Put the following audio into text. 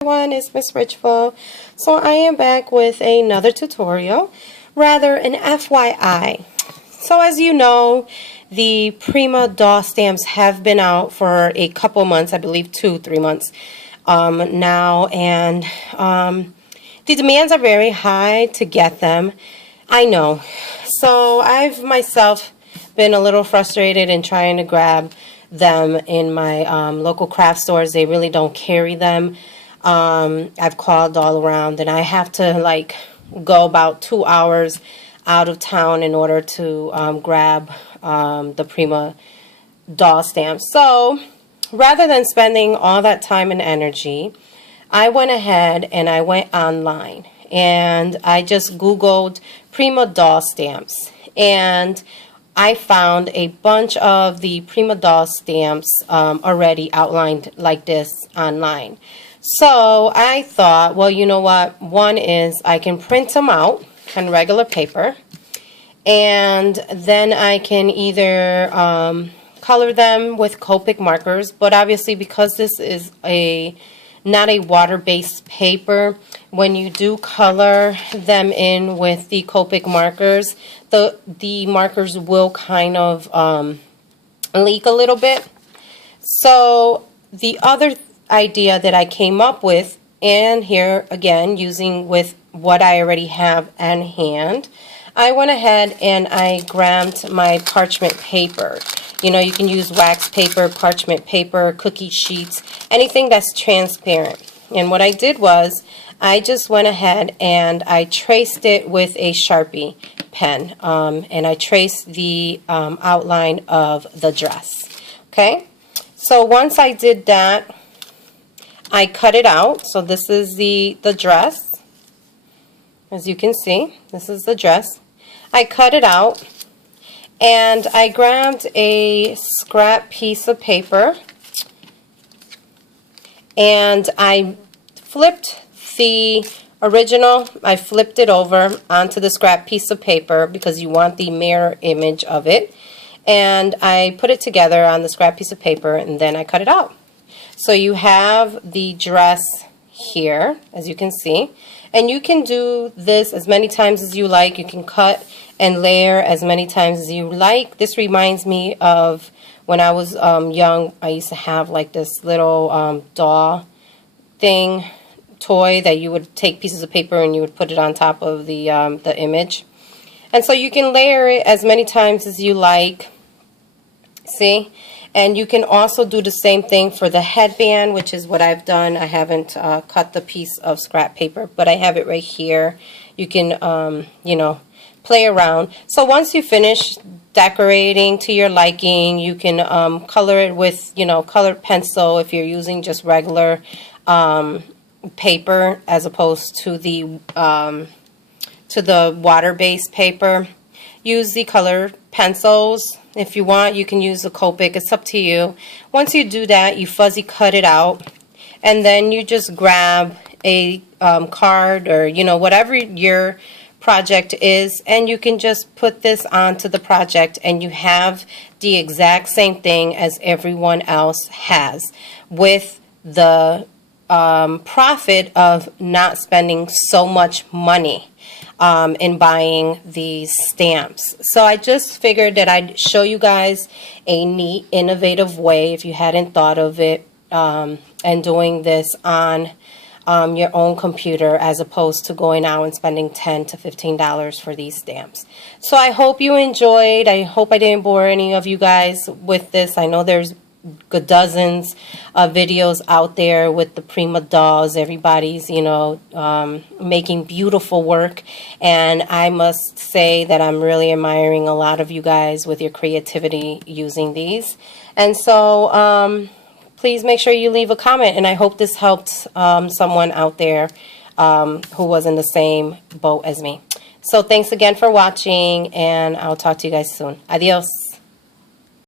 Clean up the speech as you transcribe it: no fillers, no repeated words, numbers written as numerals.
Everyone, it's MzRichful. So I am back with another tutorial, rather an FYI. So as you know, the Prima Doll Stamps have been out for a couple months, I believe 2-3 months now, and the demands are very high to get them. I know. So I've myself been a little frustrated in trying to grab them in my local craft stores. They really don't carry them. I've called all around, and I have to go about 2 hours out of town in order to grab the Prima Doll Stamps. So rather than spending all that time and energy, I went ahead and I went online and I just Googled Prima Doll Stamps, and I found a bunch of the Prima Doll Stamps already outlined like this online. So I thought, well, you know what? One is I can print them out on regular paper, and then I can either color them with Copic markers, but obviously because this is not a water-based paper, when you do color them in with the Copic markers, the markers will kind of leak a little bit. So the other idea that I came up with, and here again using with what I already have on hand, I went ahead and I grabbed my parchment paper. You know, you can use wax paper, parchment paper, cookie sheets, anything that's transparent. And what I did was I just went ahead and I traced it with a Sharpie pen, and I traced the outline of the dress. Okay, so once I did that, I cut it out. So this is the dress. As you can see, this is the dress. I cut it out, and I grabbed a scrap piece of paper, and I flipped the original, I flipped it over onto the scrap piece of paper because you want the mirror image of it, and I put it together on the scrap piece of paper, and then I cut it out. So you have the dress here, as you can see, and you can do this as many times as you like. You can cut and layer as many times as you like. This reminds me of when I was young. I used to have like this little doll thing, toy, that you would take pieces of paper and you would put it on top of the image. And so you can layer it as many times as you like. See? And you can also do the same thing for the headband, which is what I've done. I haven't cut the piece of scrap paper, but I have it right here. You can, you know, play around. So once you finish decorating to your liking, you can color it with, you know, colored pencil if you're using just regular paper as opposed to the water-based paper. Use the colored pencils. If you want, you can use the Copic. It's up to you. Once you do that, you fuzzy cut it out, and then you just grab a card, or you know, whatever your project is, and you can just put this onto the project, and you have the exact same thing as everyone else has, with the profit of not spending so much money in buying these stamps. So I just figured that I'd show you guys a neat, innovative way, if you hadn't thought of it, and doing this on your own computer as opposed to going out and spending $10 to $15 for these stamps. So I hope you enjoyed. I hope I didn't bore any of you guys with this. I know there's dozens of videos out there with the Prima dolls. Everybody's, you know, making beautiful work, and I must say that I'm really admiring a lot of you guys with your creativity using these. And so please make sure you leave a comment, and I hope this helped someone out there who was in the same boat as me. So thanks again for watching, and I'll talk to you guys soon. Adios.